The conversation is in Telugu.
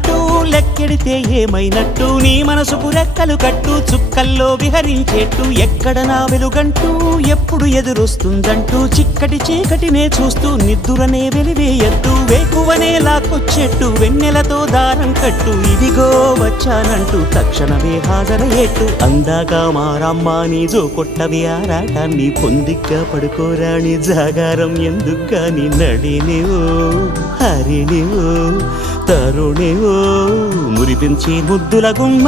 వెలుగంటూ లెక్కెడితే ఏమైనట్టు నీ మనసుకు రెక్కలు కట్టు చుక్కల్లో విహరించేట్టు ఎక్కడ నా వెలుగంటూ ఎప్పుడు ఎదురొస్తుందంటూ చిక్కటి చీకటినే చూస్తూ నిద్దురనే వెలివేయద్దు వేకువనే లాక్కొచ్చేట్టు వెన్నెలతో దారం కట్టు ఇదిగో వచ్చానంటూ తక్షణమే హాజరయ్యేట్టు అందాక మారమ్మ నీ జో కొట్టవి ఆరాటాన్ని పొందిగ్గా పడుకోరాని జాగారం ఎందుకని నడినివో హరినివో తరుణివో మురిపించి ముద్దుల గుమ్మ